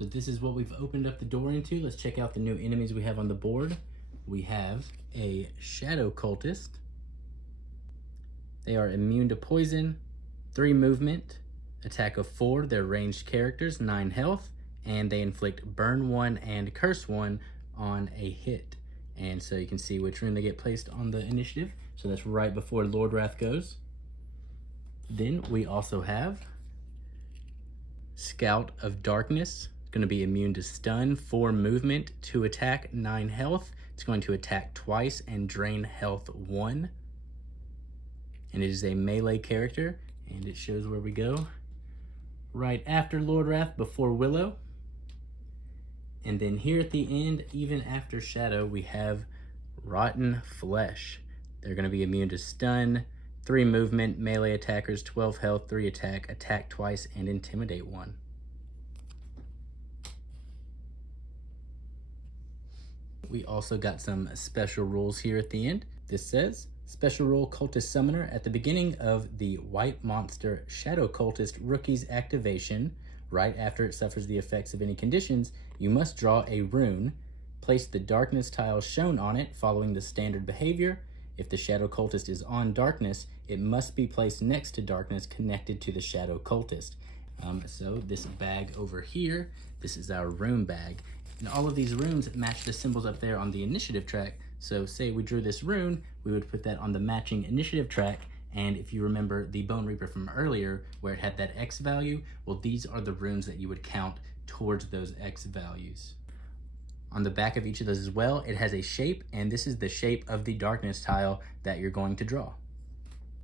So this is what we've opened up the door into. Let's check out the new enemies we have on the board. We have a Shadow Cultist. They are immune to poison, 3 movement, attack of 4, they're ranged characters, 9 health, and they inflict burn 1 and curse 1 on a hit. And so you can see which rune they get placed on the initiative. So that's right before Lordwrath goes. Then we also have Scout of Darkness. It's going to be immune to stun, 4 movement, 2 attack, 9 health. It's going to attack twice and drain health 1. And it is a melee character, and it shows where we go. Right after Lordwrath, before Willow. And then here at the end, even after Shadow, we have Rotten Flesh. They're going to be immune to stun, 3 movement, melee attackers, 12 health, 3 attack, attack twice, and intimidate 1. We also got some special rules here at the end. This says, special rule Cultist Summoner. At the beginning of the White Monster Shadow Cultist rookie's activation, right after it suffers the effects of any conditions, you must draw a rune. Place the darkness tile shown on it following the standard behavior. If the Shadow Cultist is on darkness, it must be placed next to darkness connected to the Shadow Cultist. So this bag over here, this is our rune bag. And all of these runes match the symbols up there on the initiative track. So say we drew this rune, we would put that on the matching initiative track. And if you remember the Bone Reaper from earlier where it had that X value, well, these are the runes that you would count towards those X values. On the back of each of those as well, it has a shape, and this is the shape of the darkness tile that you're going to draw.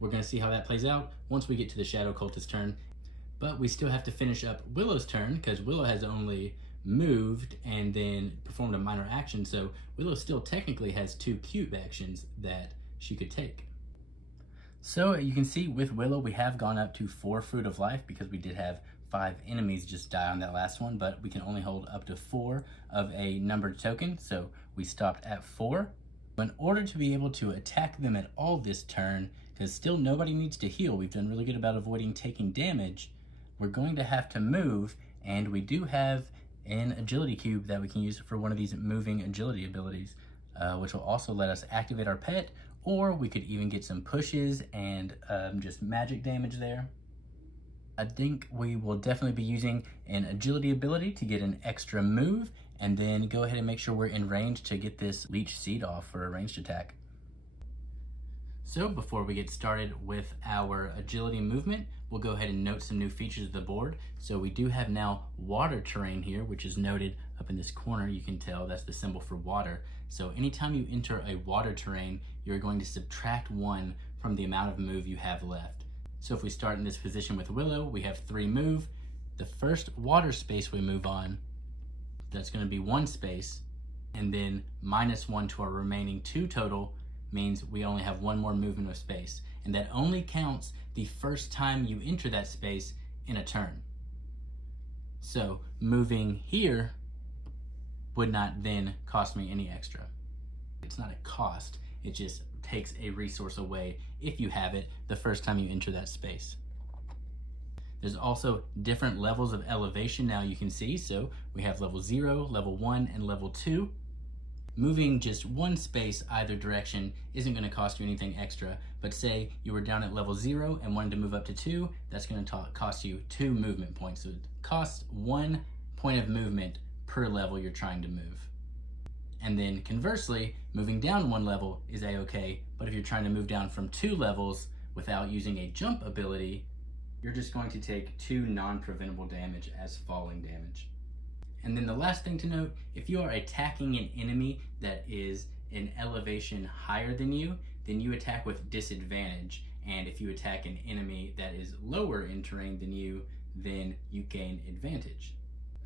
We're going to see how that plays out once we get to the Shadow Cultist turn, but we still have to finish up Willow's turn because Willow has only moved and then performed a minor action, so Willow still technically has 2 cube actions that she could take. So you can see with Willow, we have gone up to 4 Fruit of Life because we did have 5 enemies just die on that last one, but we can only hold up to 4 of a numbered token, so we stopped at 4. In order to be able to attack them at all this turn, because still nobody needs to heal, we've done really good about avoiding taking damage, we're going to have to move, and we do have an agility cube that we can use for one of these moving agility abilities, which will also let us activate our pet, or we could even get some pushes and just magic damage there. I think we will definitely be using an agility ability to get an extra move, and then go ahead and make sure we're in range to get this leech seed off for a ranged attack. So before we get started with our agility movement, we'll go ahead and note some new features of the board. So we do have now water terrain here, which is noted up in this corner. You can tell that's the symbol for water. So anytime you enter a water terrain, you're going to subtract 1 from the amount of move you have left. So if we start in this position with Willow, we have 3 move. The first water space we move on, that's going to be 1 space, and then -1 to our remaining 2 total means we only have 1 more movement of space. And that only counts the first time you enter that space in a turn. So moving here would not then cost me any extra. It's not a cost, it just takes a resource away if you have it the first time you enter that space. There's also different levels of elevation now you can see. So we have level 0, level 1, and level 2. Moving just 1 space either direction isn't going to cost you anything extra, but say you were down at level 0 and wanted to move up to 2, that's going to cost you 2 movement points. So it costs 1 point of movement per level you're trying to move. And then conversely, moving down 1 level is a-okay, but if you're trying to move down from 2 levels without using a jump ability, you're just going to take 2 non-preventable damage as falling damage. And then the last thing to note, if you are attacking an enemy that is an elevation higher than you, then you attack with disadvantage. And if you attack an enemy that is lower in terrain than you, then you gain advantage.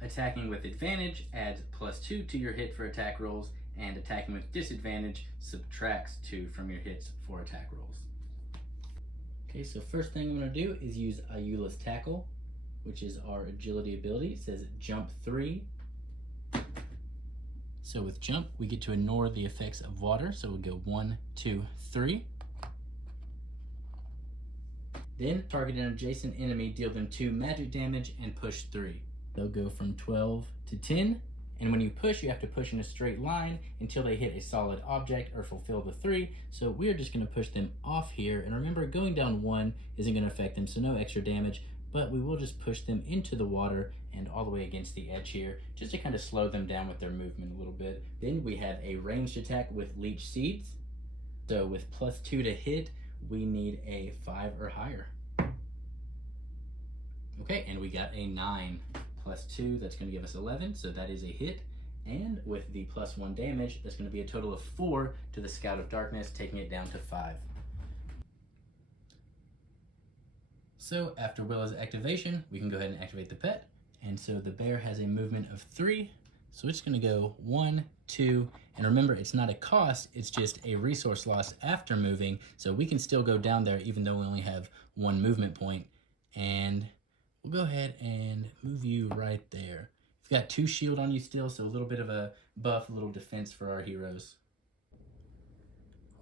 Attacking with advantage adds +2 to your hit for attack rolls, and attacking with disadvantage subtracts 2 from your hits for attack rolls. Okay, so first thing I'm going to do is use Ayula's Tackle, which is our agility ability. It says jump 3. So with jump, we get to ignore the effects of water. So we'll go 1, 2, 3. Then target an adjacent enemy, deal them 2 magic damage, and push 3. They'll go from 12 to 10. And when you push, you have to push in a straight line until they hit a solid object or fulfill the 3. So we're just going to push them off here. And remember, going down 1 isn't going to affect them, so no extra damage. But we will just push them into the water and all the way against the edge here, just to kind of slow them down with their movement a little bit. Then we have a ranged attack with Leech Seeds. So with +2 to hit, we need a 5 or higher. Okay, and we got a 9. +2, that's going to give us 11, so that is a hit. And with the +1 damage, that's going to be a total of 4 to the Scout of Darkness, taking it down to 5. So after Willow's activation, we can go ahead and activate the pet. And so the bear has a movement of 3. So it's going to go 1, 2, and remember, it's not a cost, it's just a resource loss after moving. So we can still go down there even though we only have 1 movement point. And we'll go ahead and move you right there. You've got 2 shield on you still, so a little bit of a buff, a little defense for our heroes.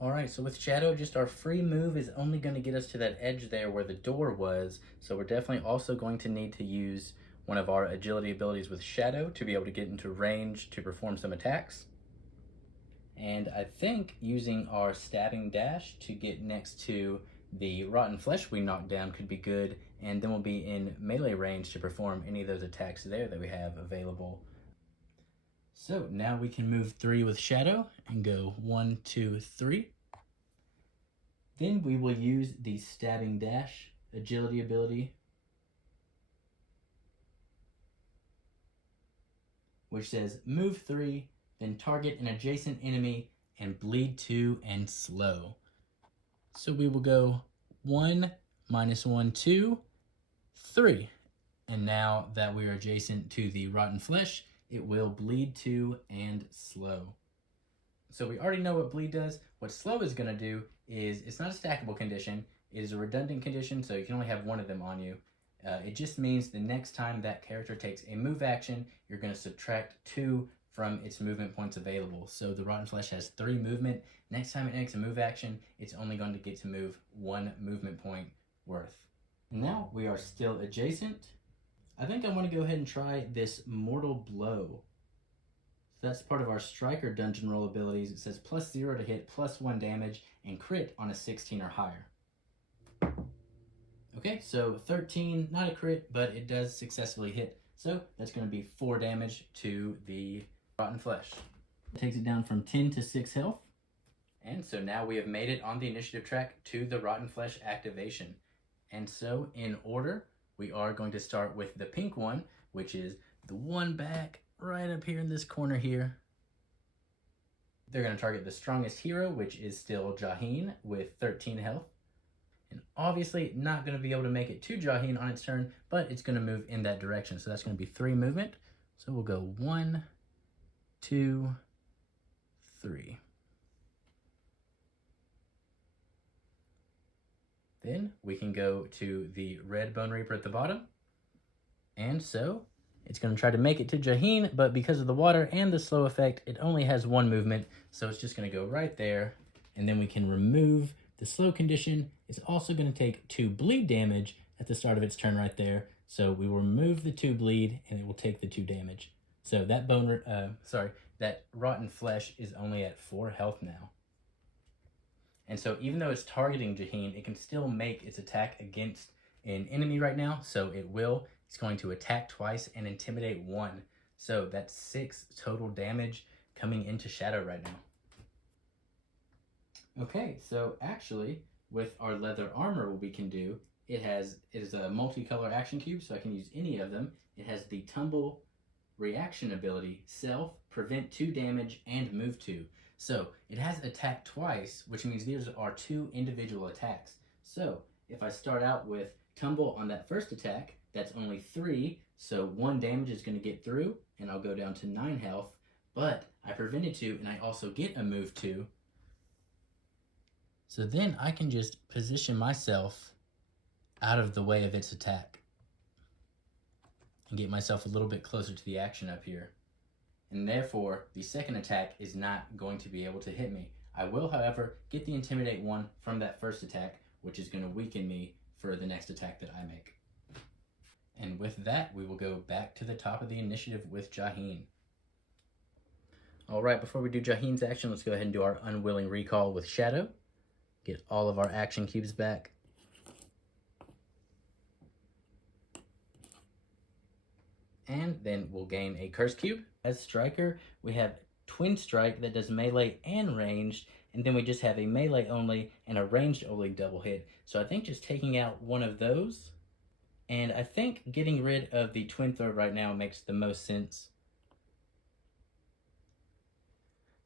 All right, so with Shadow, just our free move is only going to get us to that edge there where the door was. So we're definitely also going to need to use one of our agility abilities with Shadow to be able to get into range to perform some attacks. And I think using our stabbing dash to get next to the rotten flesh we knocked down could be good, and then we'll be in melee range to perform any of those attacks there that we have available. So now we can move 3 with Shadow and go 1, 2, 3. Then we will use the stabbing dash agility ability, which says move 3, then target an adjacent enemy and bleed 2 and slow. So we will go 1, -1, 2, 3. And now that we are adjacent to the rotten flesh, it will bleed 2 and slow. So we already know what bleed does. What slow is going to do is, it's not a stackable condition. It is a redundant condition, so you can only have 1 of them on you. It just means the next time that character takes a move action, you're going to subtract 2 from its movement points available. So the rotten flesh has 3 movement. Next time it makes a move action, it's only going to get to move 1 movement point worth. Now we are still adjacent. I think I want to go ahead and try this Mortal Blow. So that's part of our Striker dungeon roll abilities. It says +0 to hit, +1 damage, and crit on a 16 or higher. Okay, so 13, not a crit, but it does successfully hit. So that's going to be 4 damage to the rotten flesh. It takes it down from 10 to 6 health. And so now we have made it on the initiative track to the rotten flesh activation. And so in order, we are going to start with the pink one, which is the one back right up here in this corner here. They're going to target the strongest hero, which is still Jaheen with 13 health. And obviously not going to be able to make it to Jaheen on its turn, but it's going to move in that direction. So that's going to be 3 movement. So we'll go 1, 2, 3. Then we can go to the red Bone Reaper at the bottom. And so it's going to try to make it to Jaheen, but because of the water and the slow effect, it only has 1 movement. So it's just going to go right there. And then we can remove the slow condition. It's also going to take 2 bleed damage at the start of its turn right there. So we will remove the 2 bleed and it will take the 2 damage. So that that rotten flesh is only at 4 health now. And so even though it's targeting Jaheen, it can still make its attack against an enemy right now. So it will. It's going to attack twice and intimidate 1. So that's 6 total damage coming into Shadow right now. Okay, so actually, with our leather armor, what we can do, it is a multicolor action cube, so I can use any of them. It has the tumble reaction ability, self, prevent 2 damage, and move 2. So it has attack twice, which means these are 2 individual attacks. So if I start out with tumble on that first attack, that's only 3, so 1 damage is going to get through, and I'll go down to 9 health, but I prevented 2, and I also get a move 2. So then I can just position myself out of the way of its attack and get myself a little bit closer to the action up here. And therefore, the second attack is not going to be able to hit me. I will, however, get the Intimidate 1 from that first attack, which is going to weaken me for the next attack that I make. And with that, we will go back to the top of the initiative with Jaheen. All right, before we do Jaheen's action, let's go ahead and do our Unwilling Recall with Shadow. Get all of our action cubes back. And then we'll gain a Curse Cube. As Striker, we have Twin Strike that does melee and ranged, and then we just have a melee only and a ranged only double hit. So I think just taking out one of those, and I think getting rid of the Twin Throw right now makes the most sense.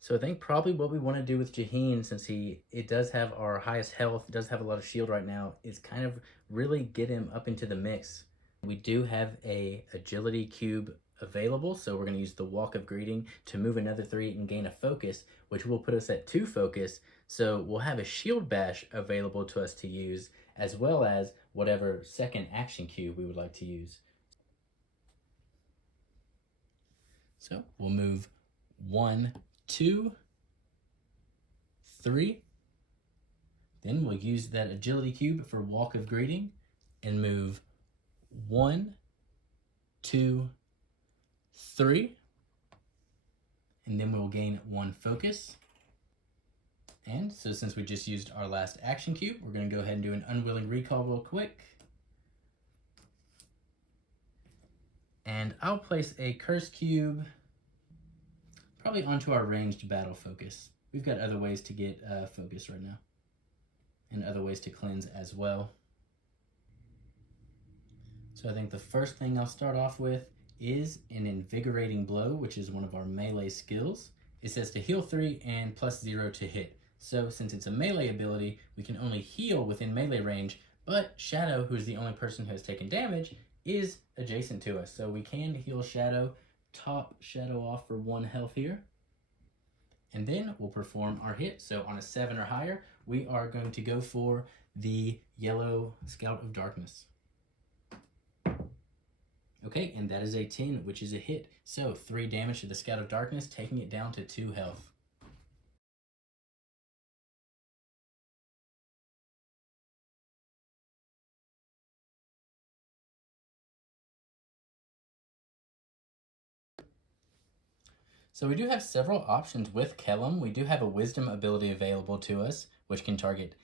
So I think probably what we want to do with Jaheen, since it does have our highest health, does have a lot of shield right now, is kind of really get him up into the mix. We do have a agility cube available, so we're going to use the Walk of Greeting to move another 3 and gain a focus, which will put us at 2 focus. So we'll have a shield bash available to us to use, as well as whatever second action cube we would like to use. So we'll move 1, 2, 3. Then we'll use that agility cube for Walk of Greeting and move 1, 2, 3. And then we'll gain 1 focus. And so since we just used our last action cube, we're going to go ahead and do an Unwilling Recall real quick. And I'll place a Curse Cube probably onto our ranged battle focus. We've got other ways to get focus right now, and other ways to cleanse as well. So I think the first thing I'll start off with is an Invigorating Blow, which is one of our melee skills. It says to heal 3 and +0 to hit. So since it's a melee ability, we can only heal within melee range, but Shadow, who is the only person who has taken damage, is adjacent to us. So we can heal Shadow, top Shadow off for 1 health here. And then we'll perform our hit. So on a 7 or higher, we are going to go for the yellow Scout of Darkness. Okay, and that is a 10, which is a hit. So 3 damage to the Scout of Darkness, taking it down to 2 health. So we do have several options with Kellam. We do have a Wisdom ability available to us, which can target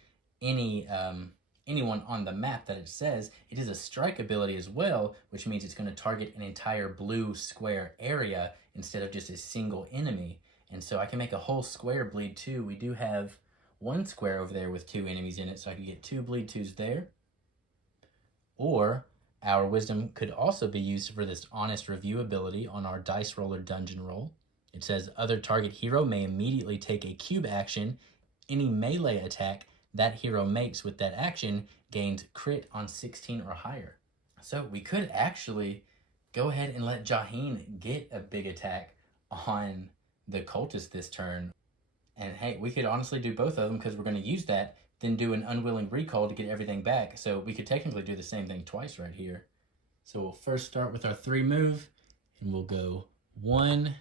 anyone on the map that it says. It is a Strike ability as well, which means it's going to target an entire blue square area instead of just a single enemy. And so I can make a whole square bleed 2. We do have 1 square over there with 2 enemies in it, so I can get 2 bleed 2s there. Or our Wisdom could also be used for this Honest Review ability on our Dice Roller dungeon roll. It says other target hero may immediately take a cube action. Any melee attack that hero makes with that action gains crit on 16 or higher. So we could actually go ahead and let Jaheen get a big attack on the Cultist this turn. And hey, we could honestly do both of them because we're going to use that, then do an Unwilling Recall to get everything back. So we could technically do the same thing twice right here. So we'll first start with our 3 move, and we'll go 1,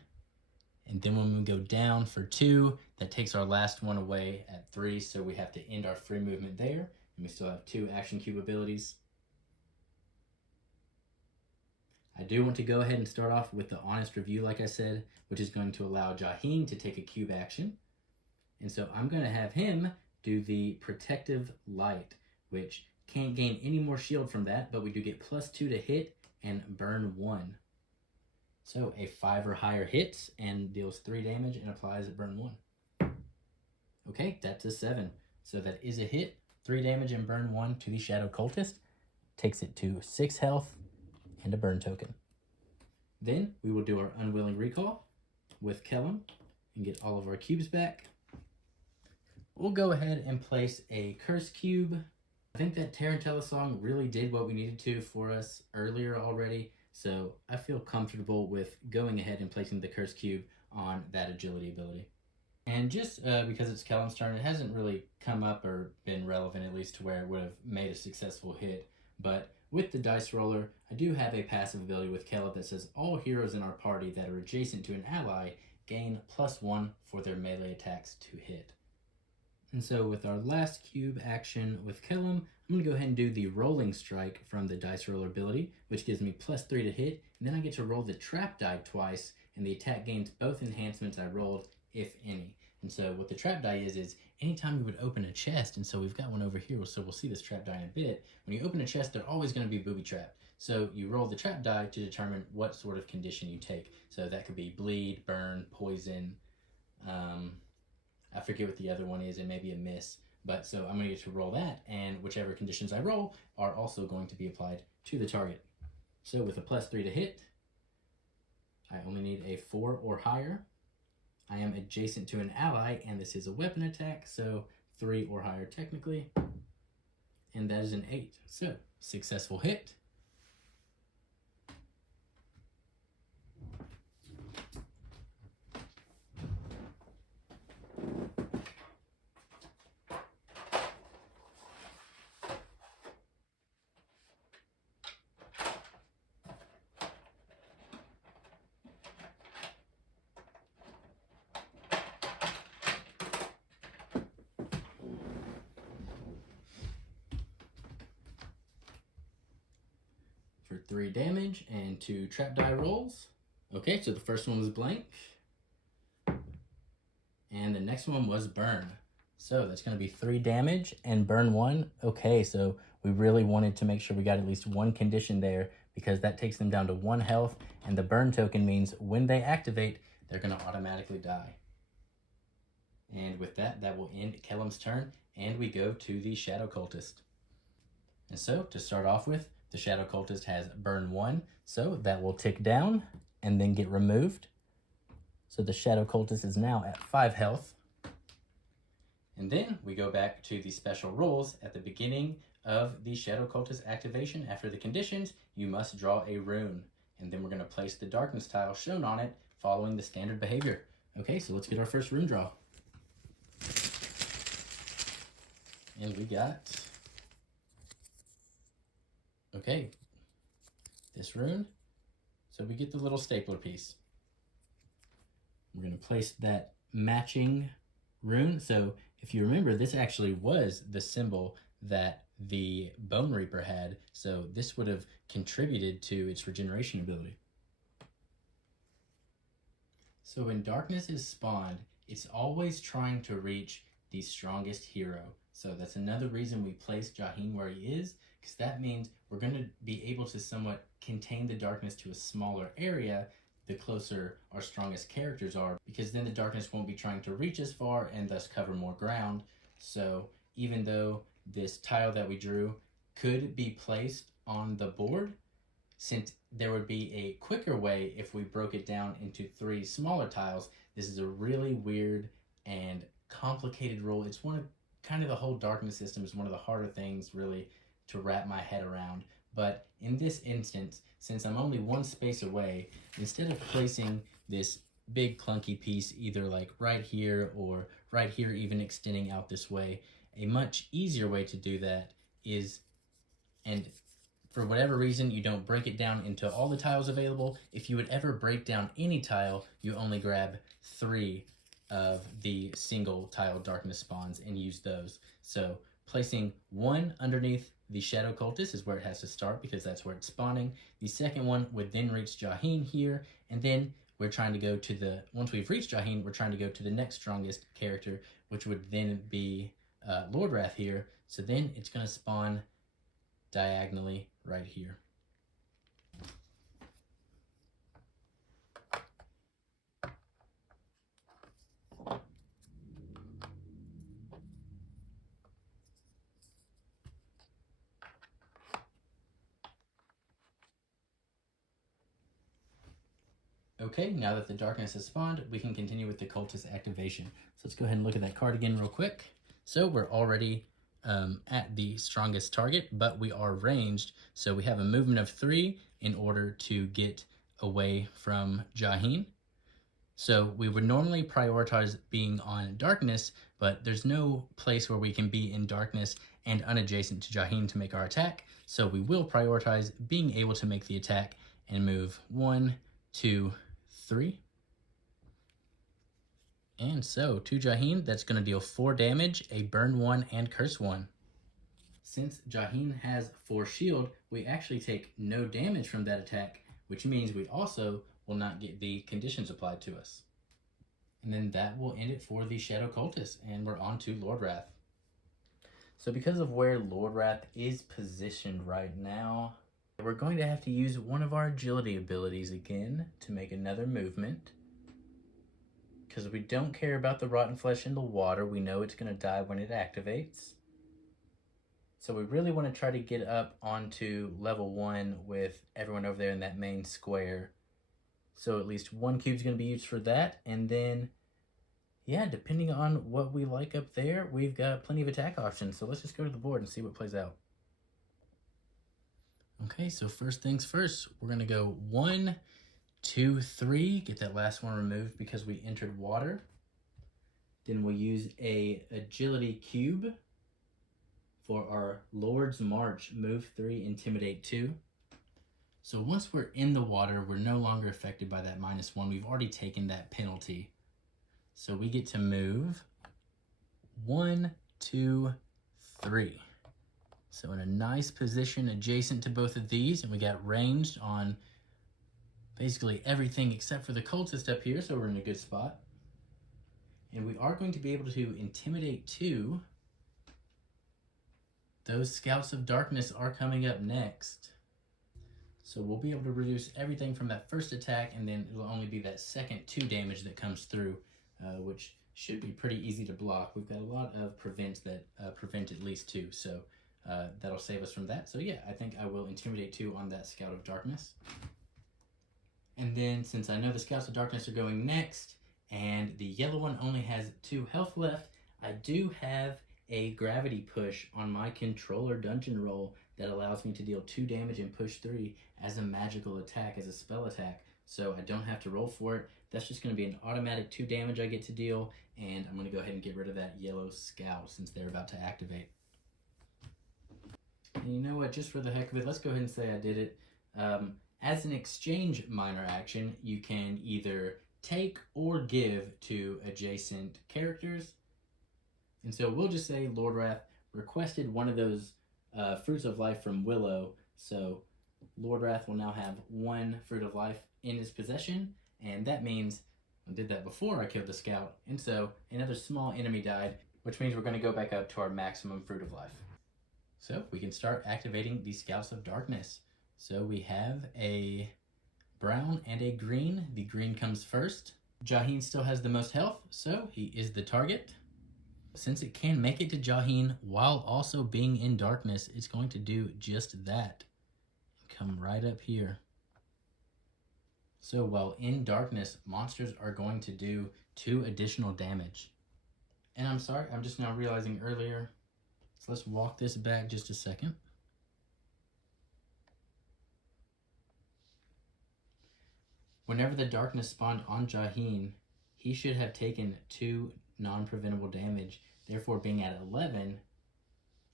and then when we go down for 2, that takes our last one away at 3, so we have to end our free movement there, and we still have 2 action cube abilities. I do want to go ahead and start off with the Honest Review, like I said, which is going to allow Jaheen to take a cube action. And so I'm going to have him do the Protective Light, which can't gain any more shield from that, but we do get +2 to hit and burn 1. So a 5 or higher hits and deals 3 damage and applies a burn 1. Okay, that's a 7. So that is a hit, 3 damage and burn 1 to the Shadow Cultist. Takes it to 6 health and a burn token. Then we will do our Unwilling Recall with Kellam and get all of our cubes back. We'll go ahead and place a Curse Cube. I think that Tarantella song really did what we needed to for us earlier already. So I feel comfortable with going ahead and placing the Curse Cube on that agility ability. And just because it's Kellam's turn, it hasn't really come up or been relevant, at least to where it would have made a successful hit. But with the Dice Roller, I do have a passive ability with Kellam that says all heroes in our party that are adjacent to an ally gain +1 for their melee attacks to hit. And so with our last cube action with Kellam, I'm going to go ahead and do the rolling strike from the dice roller ability, which gives me +3 to hit, and then I get to roll the trap die twice, and the attack gains both enhancements I rolled, if any. And so what the trap die is anytime you would open a chest, and so we've got one over here, so we'll see this trap die in a bit. When you open a chest, they're always going to be booby trapped. So you roll the trap die to determine what sort of condition you take. So that could be bleed, burn, poison, I forget what the other one is, it may be a miss. But so I'm going to get to roll that, and whichever conditions I roll are also going to be applied to the target. So with a +3 to hit, I only need a 4 or higher. I am adjacent to an ally, and this is a weapon attack, so 3 or higher technically. And that is an 8. So, successful hit. For 3 damage and 2 trap die rolls. Okay, so the first one was blank. And the next one was burn. So that's going to be 3 damage and burn 1. Okay, so we really wanted to make sure we got at least 1 condition there, because that takes them down to 1 health, and the burn token means when they activate, they're going to automatically die. And with that, that will end Kellam's turn, and we go to the Shadow Cultist. And so, to start off with, the Shadow Cultist has burn 1, so that will tick down and then get removed. So the Shadow Cultist is now at 5 health. And then we go back to the special rules at the beginning of the Shadow Cultist activation. After the conditions, you must draw a rune. And then we're going to place the darkness tile shown on it following the standard behavior. Okay, so let's get our first rune draw. And we got... Okay, this rune. So we get the little stapler piece. We're going to place that matching rune. So if you remember, this actually was the symbol that the Bone Reaper had. So this would have contributed to its regeneration ability. So when darkness is spawned, it's always trying to reach the strongest hero. So that's another reason we place Jaheen where he is, because that means we're going to be able to somewhat contain the darkness to a smaller area the closer our strongest characters are, because then the darkness won't be trying to reach as far and thus cover more ground. So even though this tile that we drew could be placed on the board, since there would be a quicker way if we broke it down into 3 smaller tiles, this is a really weird and complicated rule. It's one of kind of the whole darkness system is one of the harder things really to wrap my head around. But in this instance, since I'm only 1 space away, instead of placing this big clunky piece either like right here or right here, even extending out this way, a much easier way to do that is, and for whatever reason you don't break it down into all the tiles available, if you would ever break down any tile, you only grab 3 of the single tile darkness spawns and use those. So placing 1 underneath the Shadow Cultist is where it has to start, because that's where it's spawning. The second one would then reach Jaheen here, and then we're trying to go to the, once we've reached Jaheen, we're trying to go to the next strongest character, which would then be Lordwrath here. So then it's going to spawn diagonally right here. Okay, now that the darkness has spawned, we can continue with the cultist activation. So let's go ahead and look at that card again real quick. So we're already at the strongest target, but we are ranged. So we have a movement of 3 in order to get away from Jaheen. So we would normally prioritize being on darkness, but there's no place where we can be in darkness and unadjacent to Jaheen to make our attack. So we will prioritize being able to make the attack and move 1, 2, 3. And so, to Jaheen, that's going to deal 4 damage, a burn 1 and curse 1. Since Jaheen has 4 shield, we actually take no damage from that attack, which means we also will not get the conditions applied to us. And then that will end it for the Shadow Cultist, and we're on to Lordwrath. So because of where Lordwrath is positioned right now, we're going to have to use one of our agility abilities again to make another movement. Because we don't care about the rotten flesh in the water, we know it's going to die when it activates. So we really want to try to get up onto level 1 with everyone over there in that main square. So at least 1 cube's going to be used for that, and then yeah, depending on what we like up there, we've got plenty of attack options. So let's just go to the board and see what plays out. Okay, so first things first, we're going to go 1, 2, 3. Get that last one removed because we entered water. Then we'll use a agility cube for our Lord's March, move 3, intimidate 2. So once we're in the water, we're no longer affected by that -1. We've already taken that penalty. So we get to move 1, 2, 3. So in a nice position adjacent to both of these, and we got ranged on basically everything except for the cultist up here, so we're in a good spot. And we are going to be able to intimidate 2. Those Scouts of Darkness are coming up next. So we'll be able to reduce everything from that first attack, and then it'll only be that second 2 damage that comes through. Which should be pretty easy to block. We've got a lot of prevents that prevent at least 2, so that'll save us from that. So yeah, I think I will intimidate 2 on that Scout of Darkness. And then since I know the Scouts of Darkness are going next, and the yellow one only has 2 health left, I do have a gravity push on my controller dungeon roll that allows me to deal 2 damage and push 3 as a magical attack, as a spell attack. So I don't have to roll for it. That's just going to be an automatic 2 damage I get to deal, and I'm going to go ahead and get rid of that yellow Scout since they're about to activate. And you know what, just for the heck of it, let's go ahead and say I did it. As an exchange minor action, you can either take or give to adjacent characters. And so we'll just say Lordwrath requested one of those fruits of life from Willow, so Lordwrath will now have 1 fruit of life in his possession, and that means I did that before I killed the Scout, and so another small enemy died, which means we're going to go back up to our maximum fruit of life. So we can start activating the Scouts of Darkness. So we have a brown and a green. The green comes first. Jaheen still has the most health, so he is the target. Since it can make it to Jaheen while also being in darkness, it's going to do just that. Come right up here. So while in darkness, monsters are going to do 2 additional damage. And I'm sorry, I'm just now realizing earlier. So let's walk this back just a second. Whenever the darkness spawned on Jaheen, he should have taken 2 non-preventable damage. Therefore, being at 11,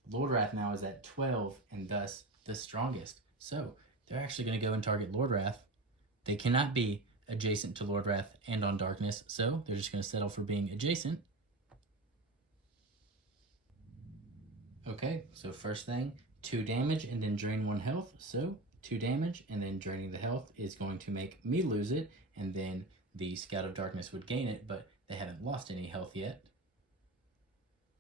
Lordwrath now is at 12, and thus the strongest. So they're actually going to go and target Lordwrath. They cannot be adjacent to Lordwrath and on darkness, so they're just going to settle for being adjacent. Okay, so first thing, 2 damage and then drain 1 health. So 2 damage and then draining the health is going to make me lose it, and then the Scout of Darkness would gain it, but they haven't lost any health yet.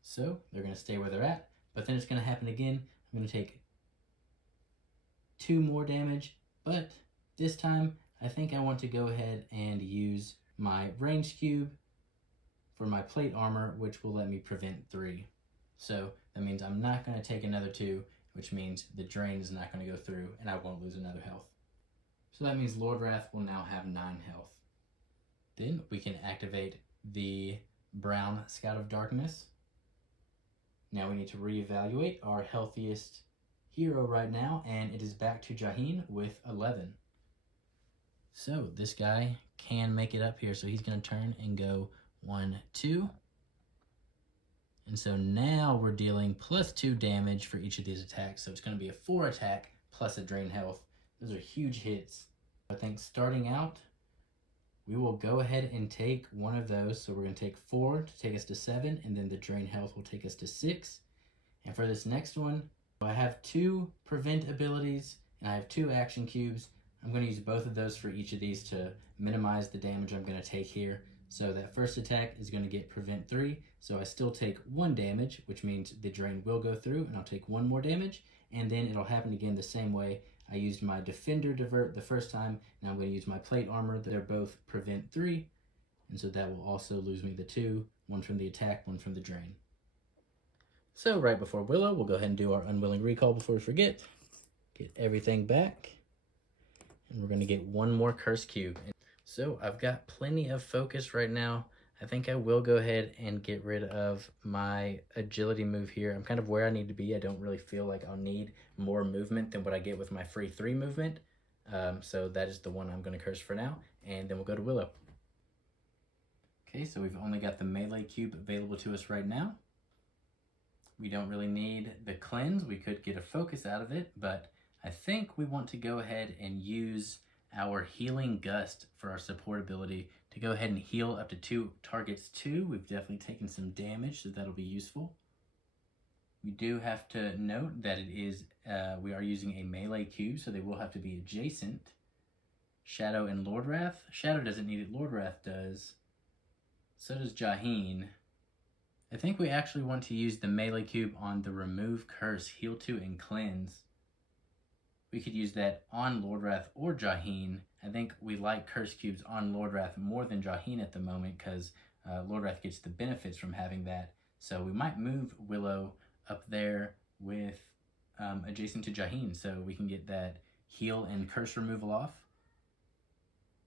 So they're going to stay where they're at, but then it's going to happen again. I'm going to take 2 more damage, but this time I think I want to go ahead and use my range cube for my plate armor, which will let me prevent 3. So that means I'm not going to take another 2, which means the drain is not going to go through and I won't lose another health. So that means Lordwrath will now have 9 health. Then we can activate the brown Scout of Darkness. Now we need to reevaluate our healthiest hero right now, and it is back to Jaheen with 11. So this guy can make it up here, so he's going to turn and go 1, 2. And so now we're dealing +2 damage for each of these attacks, so it's going to be a 4 attack plus a drain health. Those are huge hits. I think starting out, we will go ahead and take one of those. So we're going to take 4 to take us to 7, and then the drain health will take us to 6. And for this next one, I have 2 prevent abilities and I have 2 action cubes. I'm going to use both of those for each of these to minimize the damage I'm going to take here. So that first attack is going to get prevent 3. So I still take 1 damage, which means the drain will go through and I'll take 1 more damage. And then it'll happen again the same way. I used my defender divert the first time. Now I'm going to use my plate armor. They're both prevent 3. And so that will also lose me the 2. 1 from the attack, 1 from the drain. So right before Willow, we'll go ahead and do our unwilling recall before we forget. Get everything back. And we're going to get 1 more curse cube. So I've got plenty of focus right now. I think I will go ahead and get rid of my agility move here. I'm kind of where I need to be. I don't really feel like I'll need more movement than what I get with my free 3 movement. So that is the one I'm going to curse for now. And then we'll go to Willow. Okay, so we've only got the melee cube available to us right now. We don't really need the cleanse. We could get a focus out of it, but I think we want to go ahead and use our healing gust for our support ability to go ahead and heal up to 2 targets too. We've definitely taken some damage, so that'll be useful. We do have to note that it is we are using a melee cube, so they will have to be adjacent. Shadow and Lordwrath. Shadow doesn't need it, Lordwrath does. So does Jaheen. I think we actually want to use the melee cube on the remove curse, heal 2, and cleanse. We could use that on Lordwrath or Jaheen. I think we like curse cubes on Lordwrath more than Jaheen at the moment because Lordwrath gets the benefits from having that. So we might move Willow up there with adjacent to Jaheen so we can get that heal and curse removal off,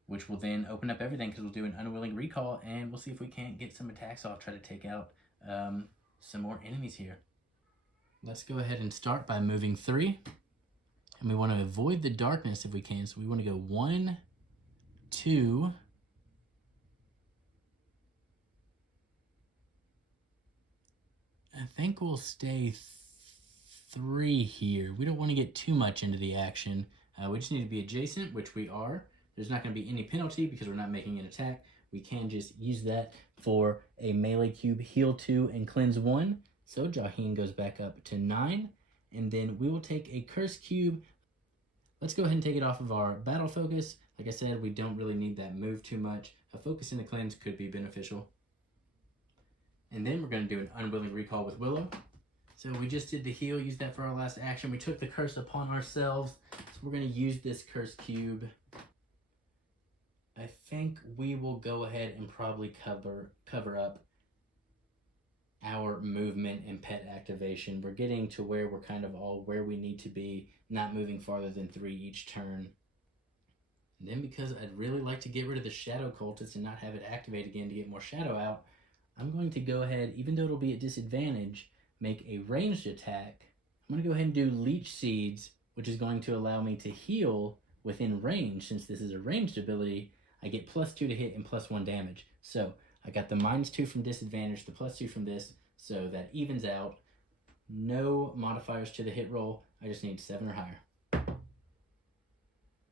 which will then open up everything because we'll do an unwilling recall and we'll see if we can't get some attacks off, try to take out some more enemies here. Let's go ahead and start by moving 3. And we want to avoid the darkness if we can. So we want to go 1, 2, I think we'll stay 3 here. We don't want to get too much into the action. We just need to be adjacent, which we are. There's not going to be any penalty because we're not making an attack. We can just use that for a melee cube, heal 2 and cleanse 1. So Jaheen goes back up to 9. And then we will take a curse cube. Let's go ahead and take it off of our battle focus. Like I said, we don't really need that move too much. A focus and a cleanse could be beneficial. And then we're going to do an unwilling recall with Willow. So we just did the heal, used that for our last action. We took the curse upon ourselves. So we're going to use this curse cube. I think we will go ahead and probably cover up our movement and pet activation. We're getting to where we're kind of all where we need to be, not moving farther than 3 each turn. And then because I'd really like to get rid of the Shadow Cultist and not have it activate again to get more shadow out, I'm going to go ahead, even though it'll be at disadvantage, make a ranged attack. I'm going to go ahead and do Leech Seeds, which is going to allow me to heal within range. Since this is a ranged ability, I get +2 to hit and +1 damage. So I got the -2 from disadvantage, the +2 from this, so that evens out. No modifiers to the hit roll. I just need 7 or higher.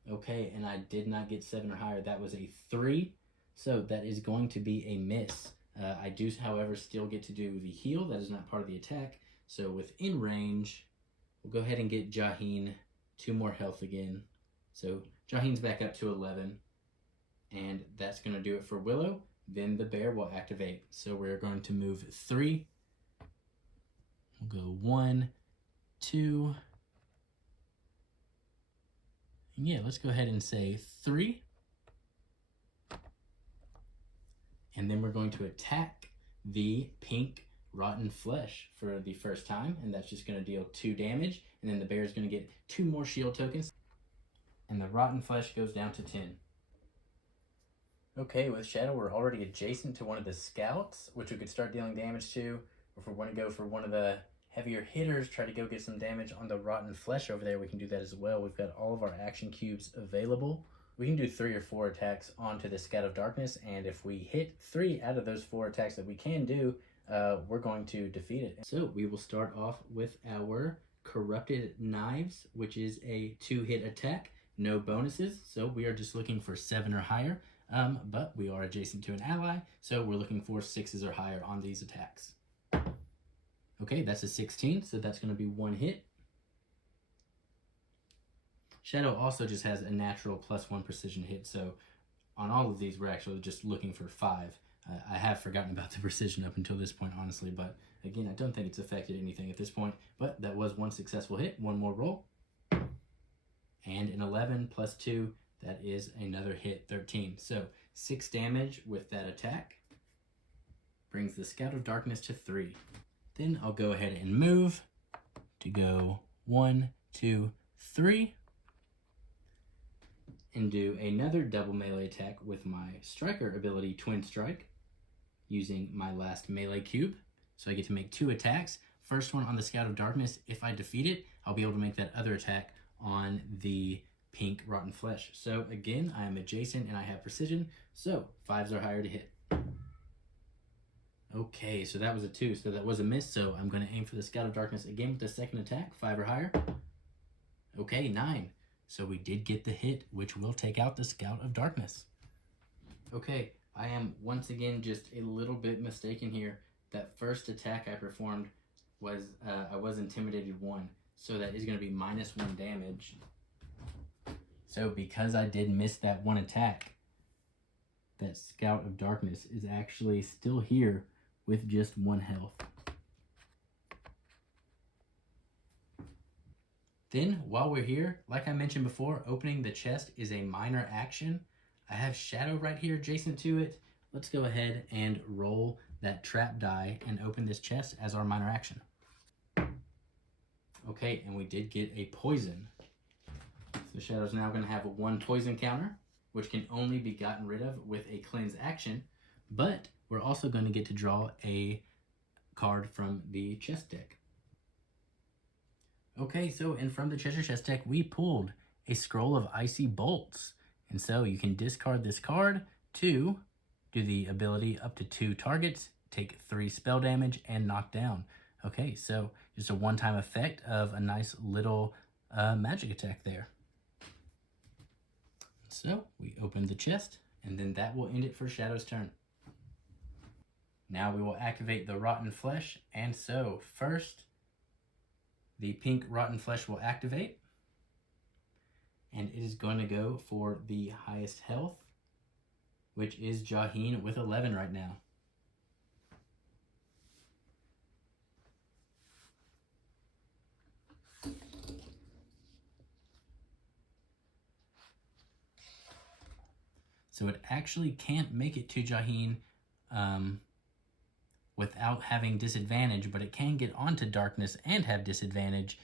Okay, and I did not get 7 or higher. That was a 3, so that is going to be a miss. I do, however, still get to do the heal. That is not part of the attack. So within range, we'll go ahead and get Jaheen 2 more health again. So Jaheen's back up to 11, and that's going to do it for Willow. Then the bear will activate. So we're going to move 3. We'll go 1, 2. And yeah, let's go ahead and say 3. And then we're going to attack the pink rotten flesh for the first time. And that's just going to deal 2 damage. And then the bear is going to get 2 more shield tokens. And the rotten flesh goes down to 10. Okay, with Shadow, we're already adjacent to one of the scouts, which we could start dealing damage to. Or if we want to go for one of the heavier hitters, try to go get some damage on the rotten flesh over there, we can do that as well. We've got all of our action cubes available. We can do 3 or 4 attacks onto the Scout of Darkness, and if we hit 3 out of those 4 attacks that we can do, we're going to defeat it. So we will start off with our Corrupted Knives, which is a 2-hit attack, no bonuses, so we are just looking for 7 or higher. but we are adjacent to an ally, so we're looking for 6s or higher on these attacks. Okay, that's a 16, so that's going to be 1 hit. Shadow also just has a natural +1 precision hit, so on all of these we're actually just looking for 5. I have forgotten about the precision up until this point, honestly, but again, I don't think it's affected anything at this point, but that was 1 successful hit. 1 more roll. And an 11 plus 2, that is another hit, 13. So 6 damage with that attack. Brings the Scout of Darkness to 3. Then I'll go ahead and move to go 1, 2, 3. And do another double melee attack with my striker ability, Twin Strike, using my last melee cube. So I get to make 2 attacks. First one on the Scout of Darkness. If I defeat it, I'll be able to make that other attack on the pink Rotten Flesh. So again, I am adjacent and I have precision, so 5s or higher to hit. Okay, so that was a 2, so that was a miss, so I'm going to aim for the Scout of Darkness again with the second attack, 5 or higher. Okay, 9. So we did get the hit, which will take out the Scout of Darkness. Okay, I am once again just a little bit mistaken here. That first attack I performed was, I was intimidated 1, so that is going to be -1 damage. So because I did miss that 1 attack, that Scout of Darkness is actually still here with just 1 health. Then, while we're here, like I mentioned before, opening the chest is a minor action. I have Shadow right here adjacent to it. Let's go ahead and roll that trap die and open this chest as our minor action. Okay, and we did get a poison. So Shadow's now going to have a 1 poison counter, which can only be gotten rid of with a cleanse action, but we're also going to get to draw a card from the chest deck. Okay, so and from the treasure chest deck, we pulled a Scroll of Icy Bolts. And so you can discard this card to do the ability up to 2 targets, take 3 spell damage, and knock down. Okay, so just a one-time effect of a nice little magic attack there. So we open the chest, and then that will end it for Shadow's turn. Now we will activate the Rotten Flesh, and so first, the pink Rotten Flesh will activate, and it is going to go for the highest health, which is Jaheen with 11 right now. So it actually can't make it to Jaheen without having disadvantage, but it can get onto darkness and have disadvantage.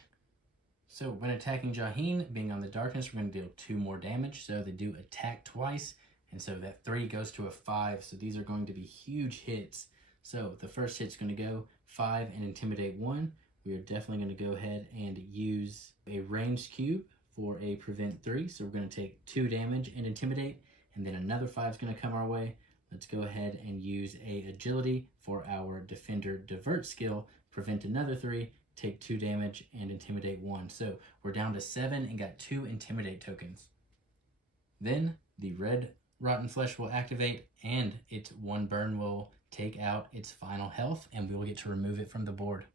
So when attacking Jaheen, being on the darkness, we're going to deal 2 more damage. So they do attack twice, and so that 3 goes to a 5. So these are going to be huge hits. So the first hit's going to go 5 and intimidate 1. We are definitely going to go ahead and use a ranged cube for a prevent 3. So we're going to take 2 damage and intimidate, and then another 5 is going to come our way. Let's go ahead and use a agility for our defender divert skill, prevent another 3, take 2 damage, and intimidate 1. So we're down to 7 and got 2 intimidate tokens. Then the red Rotten Flesh will activate, and its 1 burn will take out its final health, and we will get to remove it from the board.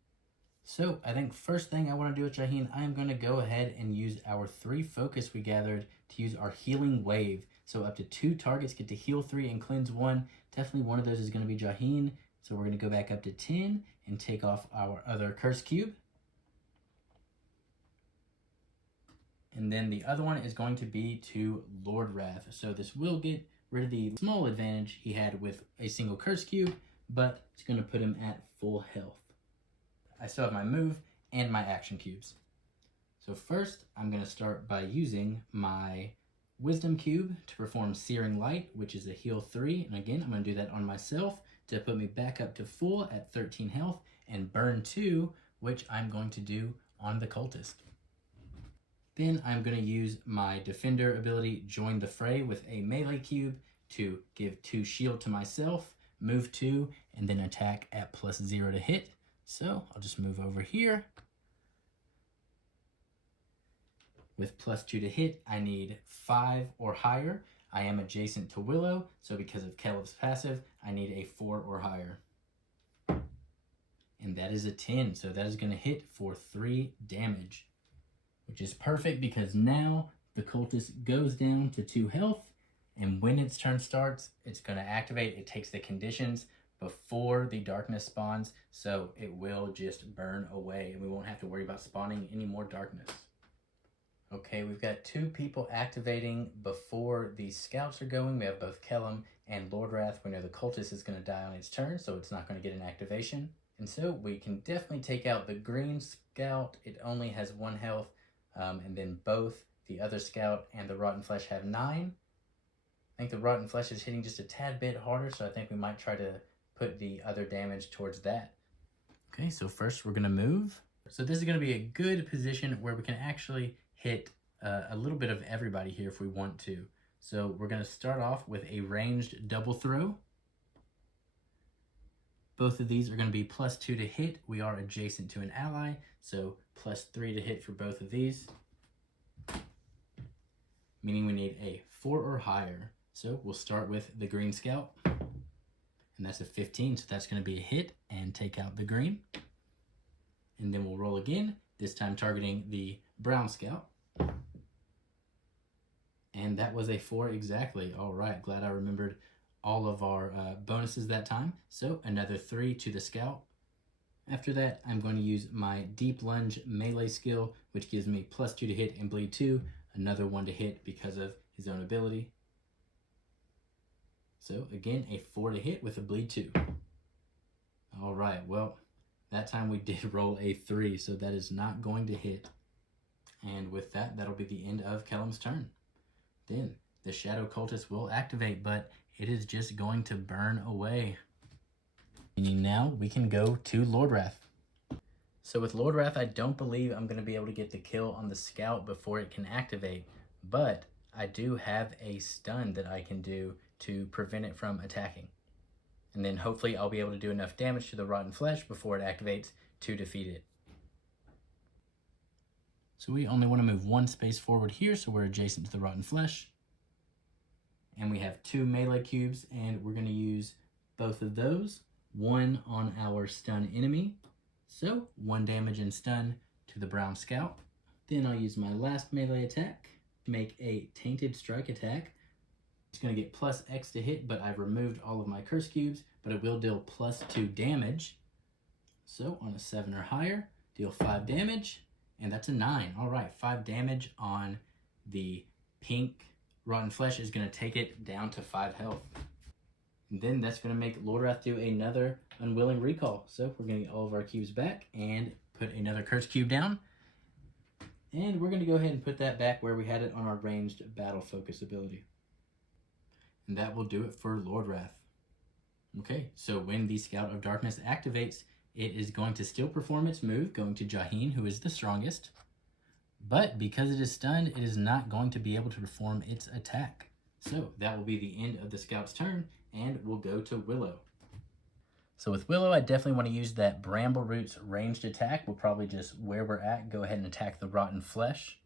So I think first thing I want to do with Jaheen, I am going to go ahead and use our 3 focus we gathered to use our healing wave. So up to 2 targets get to heal 3 and cleanse 1. Definitely one of those is going to be Jaheen. So we're going to go back up to 10 and take off our other curse cube. And then the other one is going to be to Lordwrath. So this will get rid of the small advantage he had with a single curse cube, but it's going to put him at full health. I still have my move and my action cubes. So first, I'm going to start by using my Wisdom Cube to perform Searing Light, which is a heal 3. And again, I'm going to do that on myself to put me back up to full at 13 health, and Burn 2, which I'm going to do on the Cultist. Then I'm going to use my Defender ability, Join the Fray, with a melee cube to give 2 shield to myself, move 2, and then attack at +0 to hit. So I'll just move over here. With +2 to hit, I need 5 or higher. I am adjacent to Willow, so because of Kellam's passive, I need a 4 or higher. And that is a 10, so that is going to hit for 3 damage, which is perfect because now the cultist goes down to 2 health, and when its turn starts, it's going to activate. It takes the conditions before the darkness spawns, so it will just burn away, and we won't have to worry about spawning any more darkness. Okay, we've got 2 people activating before the scouts are going. We have both Kellam and Lordwrath. We know the cultist is going to die on its turn, so it's not going to get an activation. And so we can definitely take out the green scout. It only has 1 health, and then both the other scout and the rotten flesh have 9. I think the rotten flesh is hitting just a tad bit harder, so I think we might try to put the other damage towards that. Okay, so first we're going to move. So this is going to be a good position where we can actually hit a little bit of everybody here if we want to. So we're going to start off with a ranged double throw. Both of these are going to be +2 to hit. We are adjacent to an ally, so +3 to hit for both of these, meaning we need a 4 or higher. So we'll start with the green scout, and that's a 15, so that's going to be a hit and take out the green. And then we'll roll again, this time targeting the brown scout. And that was a 4 exactly. All right, glad I remembered all of our bonuses that time. So another 3 to the scout. After that, I'm going to use my deep lunge melee skill, which gives me +2 to hit and bleed 2, another 1 to hit because of his own ability. So again, a 4 to hit with a bleed 2. All right, well, that time we did roll a 3, so that is not going to hit. And with that, that'll be the end of Kellam's turn. Then the Shadow Cultist will activate, but it is just going to burn away. Meaning now we can go to Lordwrath. So with Lordwrath, I don't believe I'm going to be able to get the kill on the scout before it can activate, but I do have a stun that I can do to prevent it from attacking. And then hopefully I'll be able to do enough damage to the rotten flesh before it activates to defeat it. So we only want to move 1 space forward here, so we're adjacent to the rotten flesh. And we have 2 melee cubes, and we're going to use both of those. 1 on our stun enemy. So 1 damage and stun to the brown scout. Then I'll use my last melee attack to make a tainted strike attack. It's going to get +X to hit, but I've removed all of my curse cubes, but it will deal +2 damage. So on a 7 or higher, deal 5 damage, and that's a 9. All right, 5 damage on the pink rotten flesh is going to take it down to 5 health. And then that's going to make Lordwrath do another unwilling recall. So we're going to get all of our cubes back and put another curse cube down. And we're going to go ahead and put that back where we had it on our ranged battle focus ability. And that will do it for Lordwrath. Okay, so when the Scout of Darkness activates, it is going to still perform its move, going to Jaheen, who is the strongest. But because it is stunned, it is not going to be able to perform its attack. So that will be the end of the Scout's turn, and we'll go to Willow. So with Willow, I definitely want to use that Bramble Roots ranged attack. We'll probably just, where we're at, go ahead and attack the rotten flesh.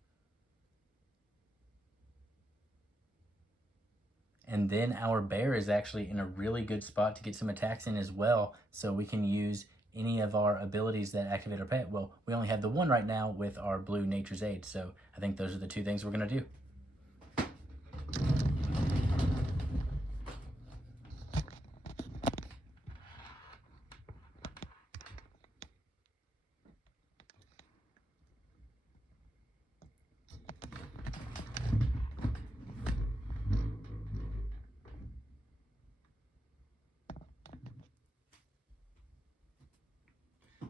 And then our bear is actually in a really good spot to get some attacks in as well, so we can use any of our abilities that activate our pet. Well, we only have the one right now with our blue Nature's Aid, so I think those are the 2 things we're going to do.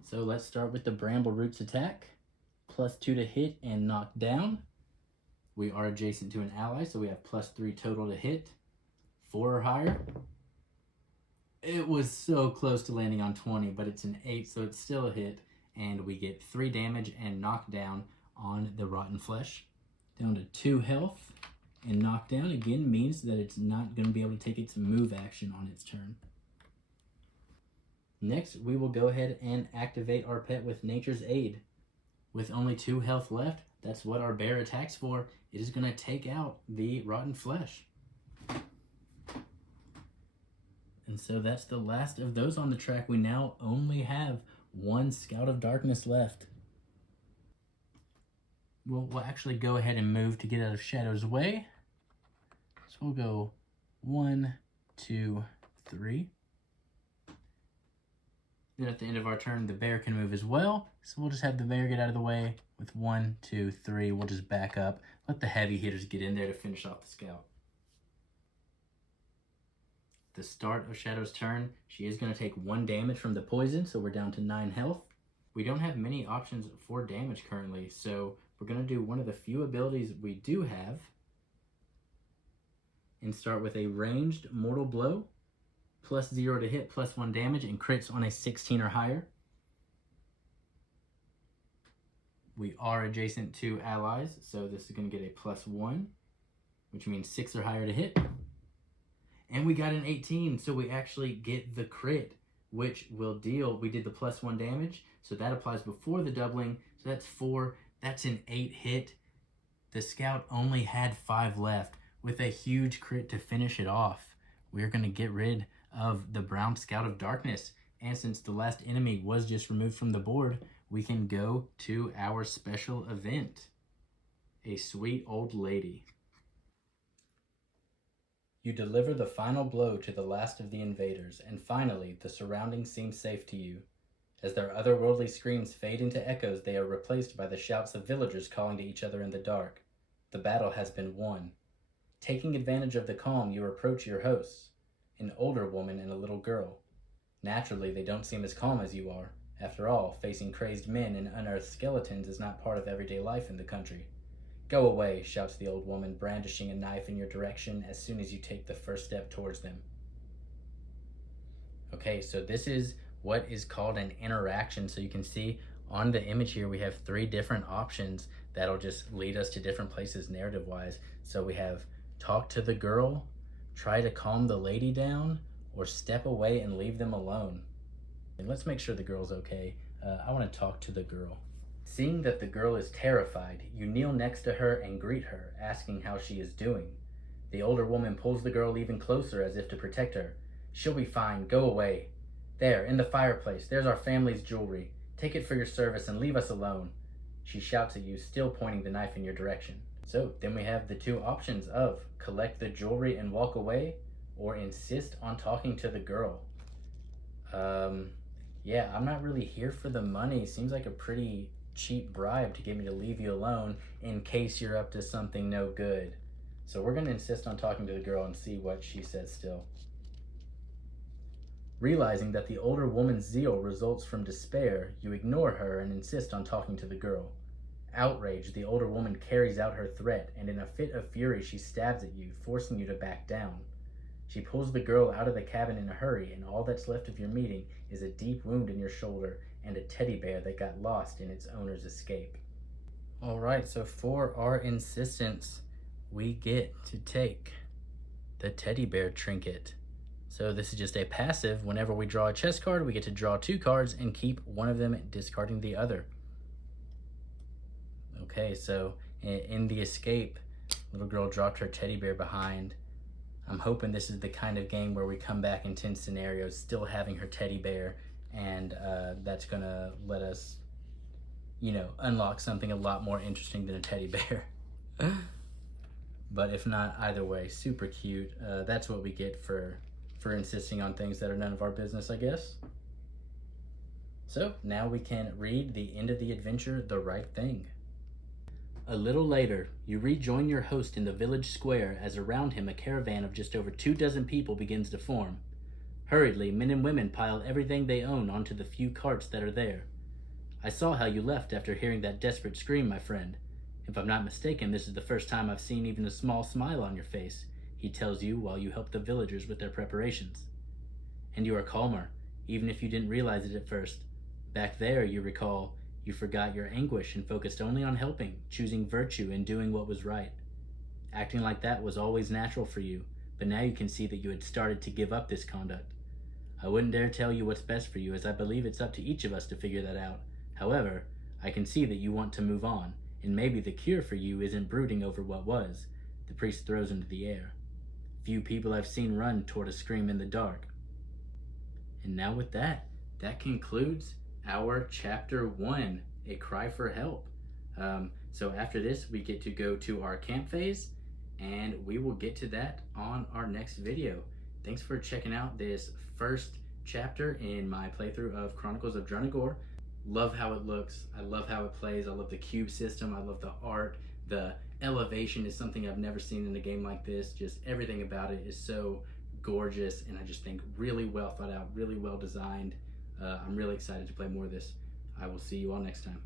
So let's start with the Bramble Roots attack. +2 to hit and knock down. We are adjacent to an ally, so we have +3 total to hit. 4 or higher. It was so close to landing on 20, but it's an 8, so it's still a hit. And we get 3 damage and knockdown on the rotten flesh. Down to 2 health. And knockdown again means that it's not going to be able to take its move action on its turn. Next, we will go ahead and activate our pet with Nature's Aid. With only 2 health left, that's what our bear attacks for. It is going to take out the rotten flesh. And so that's the last of those on the track. We now only have one Scout of Darkness left. We'll actually go ahead and move to get out of Shadow's way. So we'll go 1, 2, 3. Then at the end of our turn, the bear can move as well. So we'll just have the bear get out of the way with 1, 2, 3. We'll just back up. Let the heavy hitters get in there to finish off the Scout. The start of Shadow's turn, she is going to take 1 damage from the poison, so we're down to 9 health. We don't have many options for damage currently, so we're going to do one of the few abilities we do have and start with a ranged mortal blow, +0 to hit, +1 damage, and crits on a 16 or higher. We are adjacent to allies, so this is going to get a +1, which means 6 or higher to hit. And we got an 18, so we actually get the crit, which will deal, we did the +1 damage, so that applies before the doubling, so that's 4, that's an 8 hit. The Scout only had 5 left. With a huge crit to finish it off, we're going to get rid of the Brown Scout of Darkness, and since the last enemy was just removed from the board, we can go to our special event, a sweet old lady. You deliver the final blow to the last of the invaders, and finally, the surroundings seem safe to you. As their otherworldly screams fade into echoes, they are replaced by the shouts of villagers calling to each other in the dark. The battle has been won. Taking advantage of the calm, you approach your hosts, an older woman and a little girl. Naturally, they don't seem as calm as you are. After all, facing crazed men and unearthed skeletons is not part of everyday life in the country. Go away, shouts the old woman, brandishing a knife in your direction as soon as you take the first step towards them. Okay, so this is what is called an interaction. So you can see on the image here, we have 3 different options that'll just lead us to different places narrative-wise. So we have talk to the girl, try to calm the lady down, or step away and leave them alone. And let's make sure the girl's okay. I want to talk to the girl. Seeing that the girl is terrified, you kneel next to her and greet her, asking how she is doing. The older woman pulls the girl even closer as if to protect her. She'll be fine, go away. There, in the fireplace, there's our family's jewelry. Take it for your service and leave us alone. She shouts at you, still pointing the knife in your direction. So then we have the 2 options of collect the jewelry and walk away, or insist on talking to the girl. Yeah, I'm not really here for the money. Seems like a pretty cheap bribe to get me to leave you alone in case you're up to something no good. So we're going to insist on talking to the girl and see what she says still. Realizing that the older woman's zeal results from despair, you ignore her and insist on talking to the girl. Outraged, the older woman carries out her threat, and in a fit of fury she stabs at you, forcing you to back down. She pulls the girl out of the cabin in a hurry, and all that's left of your meeting is a deep wound in your shoulder and a teddy bear that got lost in its owner's escape. Alright, so for our insistence, we get to take the teddy bear trinket. So this is just a passive. Whenever we draw a chess card, we get to draw 2 cards and keep one of them, discarding the other. Okay, so in the escape, little girl dropped her teddy bear behind. I'm hoping this is the kind of game where we come back in 10 scenarios still having her teddy bear, and that's gonna let us, you know, unlock something a lot more interesting than a teddy bear. But if not, either way, super cute. That's what we get for insisting on things that are none of our business, I guess. So now we can read the end of the adventure, The Right Thing. A little later, you rejoin your host in the village square as around him a caravan of just over 24 people begins to form. Hurriedly, men and women pile everything they own onto the few carts that are there. I saw how you left after hearing that desperate scream, my friend. If I'm not mistaken, this is the first time I've seen even a small smile on your face, he tells you while you help the villagers with their preparations. And you are calmer, even if you didn't realize it at first. Back there, you recall, you forgot your anguish and focused only on helping, choosing virtue and doing what was right. Acting like that was always natural for you, but now you can see that you had started to give up this conduct. I wouldn't dare tell you what's best for you, as I believe it's up to each of us to figure that out. However, I can see that you want to move on, and maybe the cure for you isn't brooding over what was. The priest throws into the air. Few people I've seen run toward a scream in the dark. And now with that, that concludes our chapter 1, A Cry for Help. So after this, we get to go to our camp phase, and we will get to that on our next video. Thanks for checking out this first chapter in my playthrough of Chronicles of Drunagor. Love how it looks. I love how it plays. I love the cube system. I love the art. The elevation is something I've never seen in a game like this. Just everything about it is so gorgeous, and I just think really well thought out, really well designed. I'm really excited to play more of this. I will see you all next time.